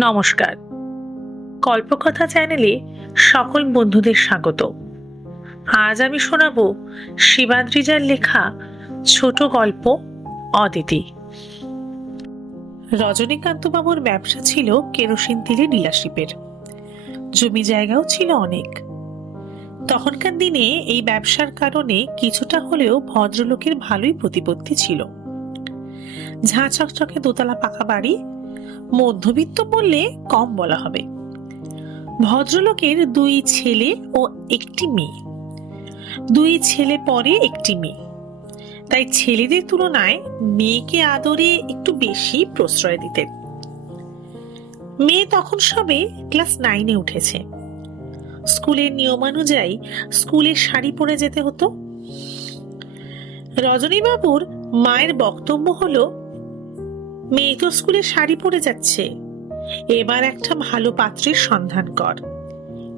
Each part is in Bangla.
নমস্কার। কল্পকথা চ্যানেলে সকল বন্ধুদের স্বাগত। আজ আমি শোনাব শিবাদ্রিজার লেখা ছোট গল্প অদিতি। রজনীকান্ত বাবুর ব্যবসা ছিল কেরোসিন তেলে ডিলারশিপের জমি জায়গাও ছিল অনেক। তখনকার দিনে এই ব্যবসার কারণে কিছুটা হলেও ভদ্রলোকের ভালোই প্রতিপত্তি ছিল। ঝাঁ চকচকে দোতলা পাকা বাড়ি মধ্যবিত্ত বললে কম বলা হবে। ভদ্রলোকের দুই ছেলে ও একটি মেয়ে। দুই ছেলে পরে একটি মেয়ে। তাই ছেলেদের তুলনায় মেয়েকে আদরে একটু বেশি প্রশ্রয় দিতেন। মেয়ে তখন সবে ক্লাস নাইনে উঠেছে। স্কুলের নিয়মানুযায়ী স্কুলে শাড়ি পরে যেতে হতো। রজনীবাবুর মায়ের বক্তব্য হলো মেয়ে তো স্কুলে শাড়ি পরে যাচ্ছে। এবার একটা ভালো পাত্রের সন্ধান কর।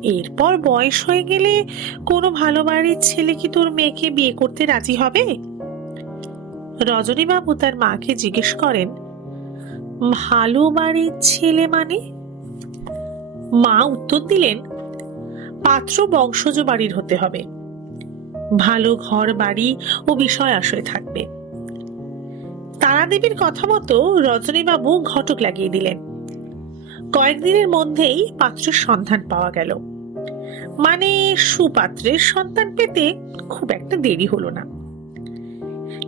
এরপর বয়স হয়ে গেলে কোনো ভালো বাড়ির ছেলে কি তোর মেয়েকে বিয়ে করতে রাজি হবে? রজনীবাবু তার মাকে জিজ্ঞেস করেন, ভালো বাড়ির ছেলে মানে? মা উত্তর দিলেন, পাত্র বংশজ বাড়ির হতে হবে। ভালো ঘর বাড়ি ও বিষয় আশয় থাকবে। তারাদেবীর কথা মতো রজনীবাবু ঘটক লাগিয়ে দিলেন। কয়েকদিনের মধ্যেই পাত্রের সন্ধান পাওয়া গেল। মানে সুপাত্রের সন্তান পেতে খুব একটা দেরি হলো না।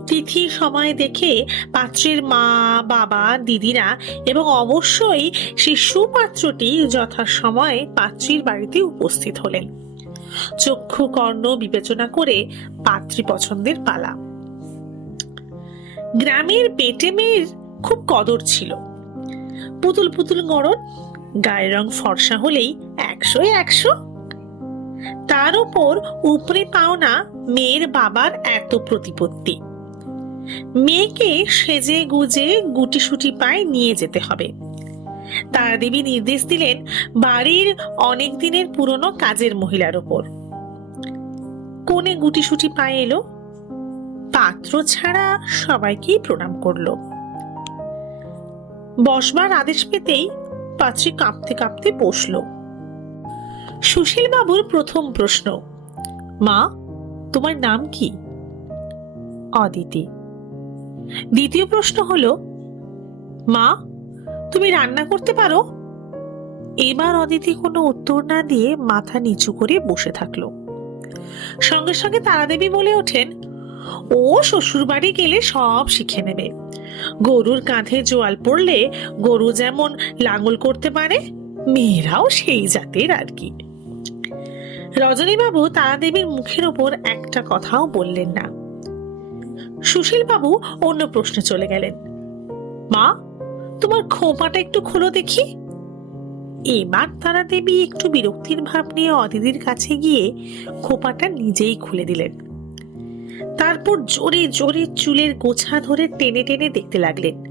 তিথি সময় দেখে পাত্রের মা, বাবা, দিদিরা এবং অবশ্যই সেই সুপাত্রটি যথাসময়ে পাত্রীর বাড়িতে উপস্থিত হলেন। চক্ষু কর্ণ বিবেচনা করে পাত্রী পছন্দের পালা। গ্রামের পেটে মেয়ের খুব কদর ছিল। পুতুল পুতুল গড়ন, গায়ের রং ফর্সা হলেই একশো একশো। তার উপর উপরে পাওনা মেয়ের বাবার এত প্রতিপত্তি। মেয়েকে সেজে গুজে গুটি সুটি পায়ে নিয়ে যেতে হবে। তারা দেবী নির্দেশ দিলেন বাড়ির অনেক দিনের পুরনো কাজের মহিলার ওপর। কোনে গুটি সুটি পায়ে এলো পাত্র ছাড়া সবাইকেই প্রণাম করল। বসবার আদেশ পেতেই পাত্রী কাঁপতে কাঁপতে বসল। সুশীল বাবুর প্রথম প্রশ্ন, মা, তোমার নাম কি? অদিতি। দ্বিতীয় প্রশ্ন হলো, মা, তুমি রান্না করতে পারো? এবার অদিতি কোনো উত্তর না দিয়ে মাথা নিচু করে বসে থাকল। সঙ্গে সঙ্গে তারাদেবী বলে ওঠেন ও শ্বশুর বাড়ি গেলে সব শিখে নেবে। গরুর কাঁধে জোয়াল পড়লে গরু যেমন লাঙল করতে পারে, মেয়েরাও সেই জাতের আর কি। রজনীবাবু তারাদেবীর মুখের ওপর একটা কথাও বললেন না। সুশীল বাবু অন্য প্রশ্নে চলে গেলেন, মা, তোমার খোঁপাটা একটু খুলো দেখি। এবার তারা দেবী একটু বিরক্তির ভাব নিয়ে অদিতির কাছে গিয়ে খোপাটা নিজেই খুলে দিলেন। তারপর জোরে জোরে চুলের গোছা ধরে টেনে টেনে দেখতে লাগলেন।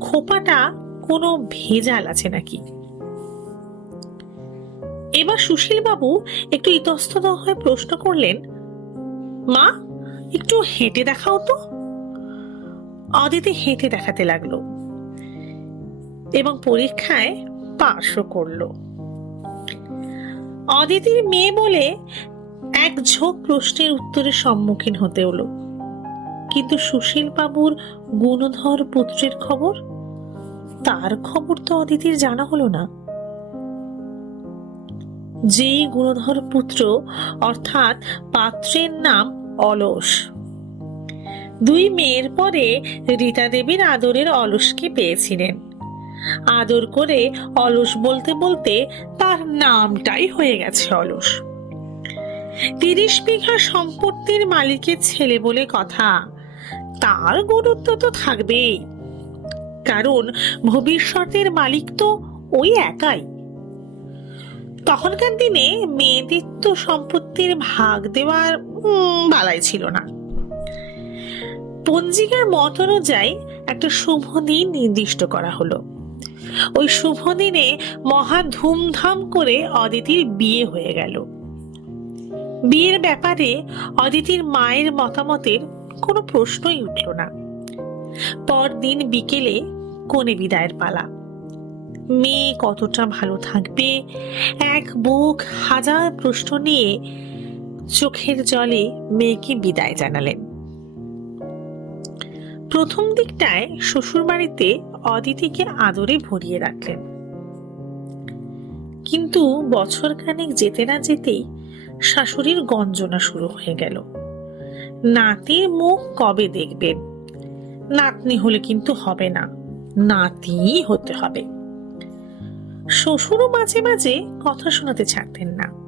খোপাটা কোনো ভেজাল আছে নাকি? এবার সুশীল বাবু একটু ইতস্তত হয়ে প্রশ্ন করলেন, মা, একটু হেঁটে দেখাও তো। অদিতি হেঁটে দেখাতে লাগল এবং পরীক্ষায় পাশও করল। অদিতির মেয়ে বলে এক ঝোঁক প্রশ্নের উত্তরের সম্মুখীন হতে হলো। কিন্তু সুশীল বাবুর গুণধর পুত্রের খবর? তার খবর তো অদিতির জানা হলো না। যেই গুণধর পুত্র, অর্থাৎ পাত্রের নাম অলস। দুই মেয়ের পরে রীতা দেবীর আদরের অলসকে পেয়েছিলেন। আদর করে অলস বলতে বলতে তার নামটাই হয়ে গেছে অলস। তিরিশ বিঘা সম্পত্তির মালিকের ছেলে বলে কথা। তার গুরুত্ব তো থাকবেই। কারণ ভবিষ্যতের মালিক তো ওই একাই। তখনকার দিনে মেয়েদের তো সম্পত্তির ভাগ দেওয়ার বালাই ছিল না। পঞ্জিকার মত অনুযায়ী একটা শুভ দিন নির্দিষ্ট করা হলো। ওই শুভ দিনে মহা ধুমধাম করে অদিতির বিয়ে হয়ে গেল। বিয়ের ব্যাপারে অদিতির মায়ের মতামতের কোনো প্রশ্নই উঠল না। পরদিন বিকেলে কনে বিদায়ের পালা। মেয়ে কতটা ভালো থাকবে, এক বুক হাজার প্রশ্ন নিয়ে চোখের জলে মেয়েকে বিদায় জানালেন। প্রথম দিকটায় শ্বশুর বাড়িতে অদিতিকে আদরে ভরিয়ে রাখলেন। কিন্তু বছর খানেক যেতে না যেতেই শাশুড়ির গঞ্জনা শুরু হয়ে গেল। নাতির মুখ কবে দেখবেন নাতনি হলে কিন্তু হবে না। নাতিই হতে হবে। শ্বশুরও মাঝে মাঝে কথা শোনাতে ছাড়তেন না।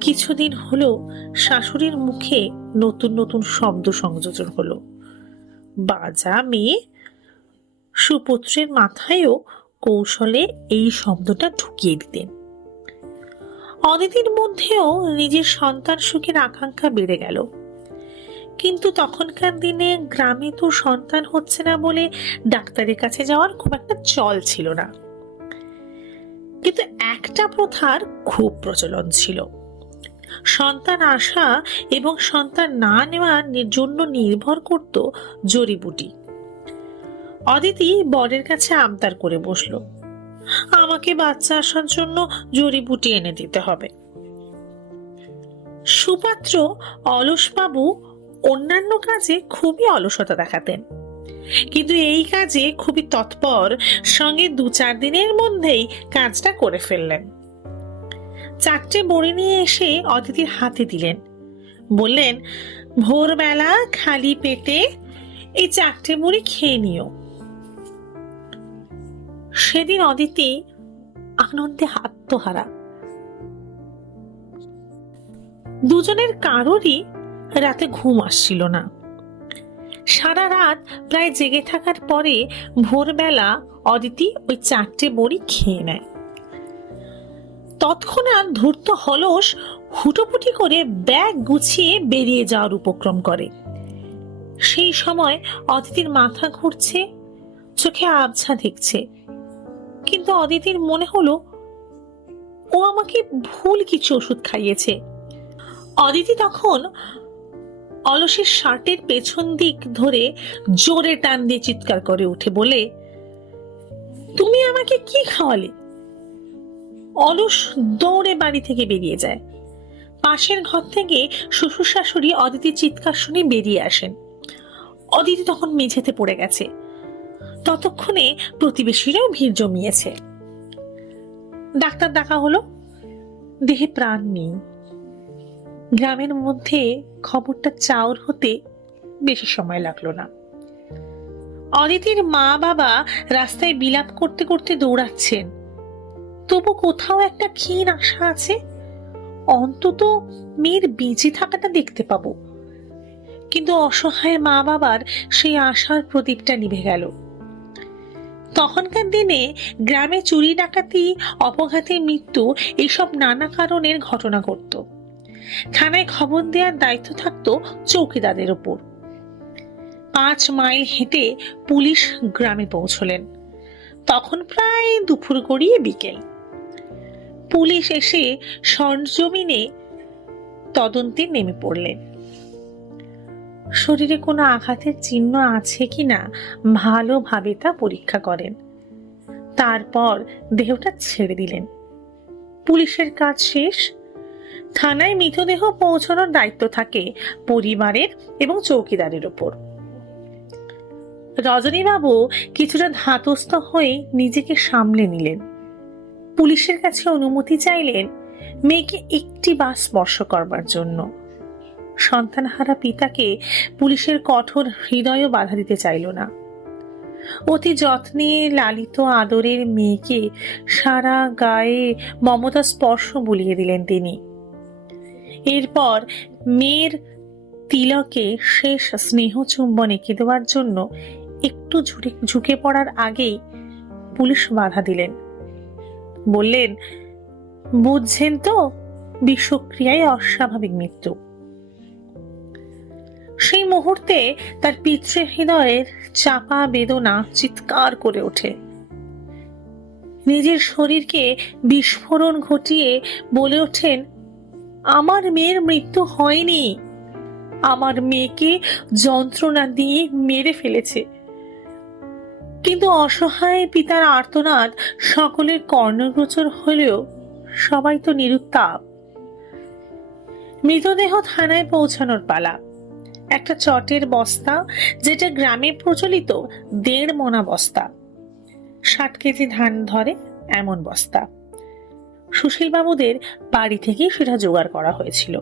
কিছুদিন হলো শাশুড়ির মুখে নতুন নতুন শব্দ সংযোজন হলো। বাজা মেয়ে সুপুত্রের মাথায়ও কৌশলে এই শব্দটা ঢুকিয়ে দিতেন। অদিতির মধ্যেও নিজের সন্তান সুখের আকাঙ্ক্ষা বেড়ে গেল। কিন্তু তখনকার দিনে গ্রামে তো সন্তান হচ্ছে না বলে ডাক্তারের কাছে যাওয়ার খুব একটা চল ছিল না। কিন্তু একটা প্রথার খুব প্রচলন ছিল। সন্তান আসা এবং সন্তান না নেওয়ার জন্য নির্ভর করত জড়িবুটি। অদিতি বরের কাছে আবদার করে বসল। আমাকে বাচ্চা আসার জন্য জড়িবুটি এনে দিতে হবে। সুপাত্র অলসবাবু অন্যান্য কাজে খুবই অলসতা দেখাতেন। কিন্তু এই কাজে খুবই তৎপর, সঙ্গে দু চার দিনের মধ্যেই কাজটা করে ফেললেন। চারটে বড়ি নিয়ে এসে অদিতির হাতে দিলেন। বললেন, ভোরবেলা খালি পেটে এই চারটে মুড়ি খেয়ে নিও। সেদিন অদিতি আনন্দে আত্মহারা। দুজনের কারোরই রাতে ঘুম আসছিল না। সারা রাত প্রায় জেগে থাকার পরে ভোরবেলা অদিতি ওই চারটে বড়ি খেয়ে নেয়। তৎক্ষণাৎ ধূর্ত হলস হুটোপুটি করে ব্যাগ গুছিয়ে বেরিয়ে যাওয়ার উপক্রম করে। সেই সময় অদিতির মাথা ঘুরছে, চোখে আবছা দেখছে কিন্তু অদিতির মনে হলো, ও আমাকে ভুল কিছু ওষুধ খাইয়েছে। অদিতি তখন অলসের শার্টের পেছন দিক ধরে জোরে টান দিয়ে চিৎকার করে উঠে বলে, তুমি আমাকে কি খাওয়ালে? অলস দৌড়ে বাড়ি থেকে বেরিয়ে যায়। পাশের ঘর থেকে শ্বশুর শাশুড়ি অদিতির চিৎকার শুনে বেরিয়ে আসেন। অদিতি তখন মেঝেতে পড়ে গেছে। ততক্ষণে প্রতিবেশীরাও ভিড় জমিয়েছে। ডাক্তার ডাকা হলো। দেহে প্রাণ নেই। গ্রামের মধ্যে খবরটা চাউর হতে বেশি সময় লাগল না। অদিতির মা বাবা রাস্তায় বিলাপ করতে করতে দৌড়াচ্ছেন। তবু কোথাও একটা ক্ষীণ আশা আছে। অন্তত মেয়ের বেঁচে থাকাটা দেখতে পাবো। কিন্তু অসহায় মা বাবার সেই আশার প্রদীপটা নিভে গেল। তখনকার দিনে গ্রামে চুরি ডাকাতি, অপঘাতে মৃত্যু এইসব নানা কারণের ঘটনা ঘটত। থানায় খবর দেওয়ার দায়িত্ব থাকতো চৌকিদারের ওপর। পাঁচ মাইল হেঁটে পুলিশ গ্রামে পৌঁছলেন। তখন প্রায় দুপুর গড়িয়ে বিকেল। পুলিশ এসে সরজমিনে তদন্তে নেমে পড়লেন। শরীরে কোনো আঘাতের চিহ্ন আছে কিনা ভালোভাবে তা পরীক্ষা করেন। তারপর দেহটা ছেড়ে দিলেন। পুলিশের কাজ শেষ। থানায় মৃতদেহ পৌঁছানোর দায়িত্ব থাকে পরিবারের এবং চৌকিদারের উপর রজনীবাবু কিছুটা ধাতস্থ হয়ে নিজেকে সামলে নিলেন। পুলিশের কাছে অনুমতি চাইলেন, মেয়েকে একটি বাস স্পর্শ করবার জন্য। সন্তানহারা পিতাকে পুলিশের কঠোর হৃদয়ও বাধা দিতে চাইল না। অতি যত্নে লালিত আদরের মেয়েকে সারা গায়ে মমতা স্পর্শ বুলিয়ে দিলেন তিনি। এরপর মেয়ের তিলকে শেষ স্নেহ চুম্বন এঁকে দেওয়ার জন্য একটু ঝুঁকে ঝুঁকে পড়ার আগেই পুলিশ বাধা দিলেন। বললেন, বুঝছেন তো বিষক্রিয়ায় অস্বাভাবিক মৃত্যু। সেই মুহূর্তে তার পিতৃ হৃদয়ের চাপা বেদনা চিৎকার করে ওঠে। নিজের শরীরকে বিস্ফোরণ ঘটিয়ে বলে ওঠেন, আমার মেয়ের মৃত্যু হয়নি। আমার মেয়েকে যন্ত্রণা দিয়ে মেরে ফেলেছে। কিন্তু অসহায় পিতার আর্তনাদ সকলের কর্ণগোচর হলেও সবাই তো নিরুত্তাপ। মৃতদেহ থানায় পৌঁছানোর পালা। একটা চটের বস্তা যেটা গ্রামে প্রচলিত দেড় মোনা বস্তা। ষাট কেজি ধান ধরে এমন বস্তা। সুশীল বাবুদের বাড়ি থেকেই সেটা জোগাড় করা হয়েছিল।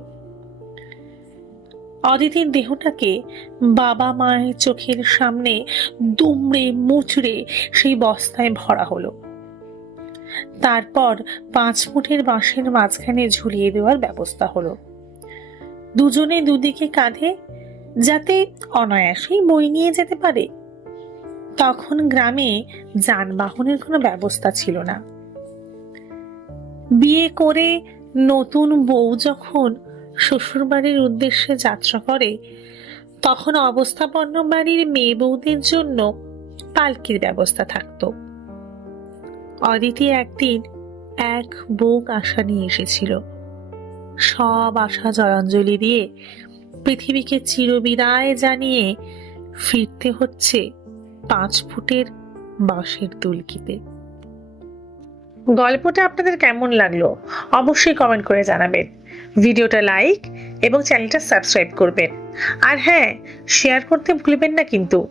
অদিতির দেহটাকে বাবা মায়ের চোখের সামনে দুমড়ে মুচড়ে সেই বস্তায় ভরা হলো। তারপর পাঁচ ফুটের বাঁশের মাঝখানে ঝুলিয়ে দেওয়ার ব্যবস্থা হলো। দুজনে দুদিকে কাঁধে যাতে অনায়াসেই বই নিয়ে যেতে পারে। তখন গ্রামে যানবাহনের কোনো ব্যবস্থা ছিল না। বিয়ে করে নতুন বউ যখন শ্বশুরবাড়ির উদ্দেশ্যে যাত্রা করে, তখন অবস্থাপন্ন বাড়ির মেয়ে বউদের জন্য পালকির ব্যবস্থা থাকতো। অদিতি একদিন এক বুক আশা নিয়ে এসেছিল। সব আশা জলাঞ্জলি দিয়ে পৃথিবীকে চিরবিদায় জানিয়ে ফিরতে হচ্ছে পাঁচ ফুটের বাঁশের দুলকিতে। গল্পটা আপনাদের কেমন লাগল অবশ্যই কমেন্ট করে জানাবেন। ভিডিওটা লাইক এবং চ্যানেলটা সাবস্ক্রাইব করবেন। আর হ্যাঁ শেয়ার করতে ভুলবেন না কিন্তু।